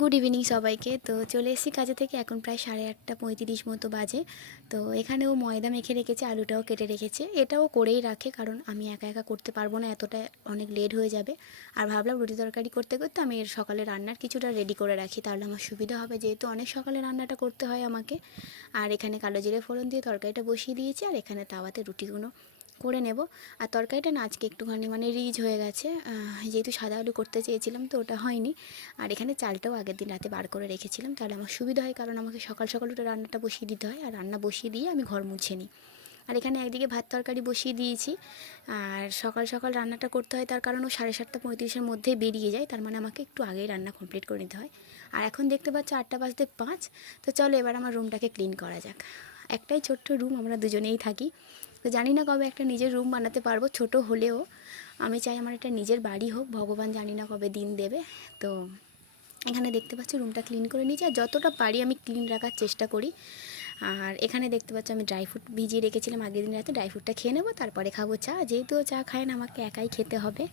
Good evening সবাইকে। তো চলে এসেছি কাজে থেকে, এখন প্রায় 8:35 মতো বাজে। তো এখানেও ময়দা মেখে রেখেছে, আলুটাও কেটে রেখেছে। এটাও করেই রাখে, কারণ আমি একা একা করতে পারবো না, এতটা অনেক লেট হয়ে যাবে। আর ভাবলাম রুটি তরকারি করতে করতে আমি এর সকালে রান্নার কিছুটা রেডি করে রাখি, তাহলে আমার সুবিধা হবে, যেহেতু অনেক সকালে রান্নাটা করতে হয় আমাকে। আর এখানে কালো জিরে ফোড়ন দিয়ে তরকারিটা বসিয়ে দিয়েছি, আর এখানে তাওয়াতে রুটিগুলো করে নেব। আর তরকারিটা না আজকে একটুখানি রিচ হয়ে গেছে, যেহেতু সাদা আলু করতে চেয়েছিলাম তো ওটা হয়নি। আর এখানে চালটাও আগের দিন রাতে বার করে রেখেছিলাম, তাহলে আমার সুবিধা হয়, কারণ আমাকে সকাল সকাল উঠে রান্নাটা বসিয়ে দিতে হয়, আর রান্না বসিয়ে দিয়ে আমি ঘর মুছে নিই। আর এখানে একদিকে ভাত তরকারি বসিয়ে দিয়েছি। আর সকাল সকাল রান্নাটা করতে হয়, তার কারণ ও 7:35 মধ্যেই বেরিয়ে যায়, তার মানে আমাকে একটু আগেই রান্না কমপ্লিট করে নিতে হয়। আর এখন দেখতে পাচ্ছ 8:05। তো চলো এবার আমার রুমটাকে ক্লিন করা যাক। একটাই ছোট্ট রুম, আমরা দুজনেই থাকি। তো জানি না কবে একটা নিজের রুম বানাতে পারবো, ছোট হলেও আমি চাই আমার একটা নিজের বাড়ি হোক, ভগবান জানি না কবে দিন দেবে। তো এখানে দেখতে পাচ্ছ রুমটা ক্লিন করে নিয়েছি, আর যতটা পারি আমি ক্লিন রাখার চেষ্টা করি। আর এখানে দেখতে পাচ্ছ আমি ড্রাই ফ্রুট ভিজিয়ে রেখেছিলাম আগের দিন রাতে, ড্রাই ফ্রুটটা খেয়ে নেবো, তারপরে খাবো চা, যেহেতু চা খায় না আমাকে একাই খেতে হবে।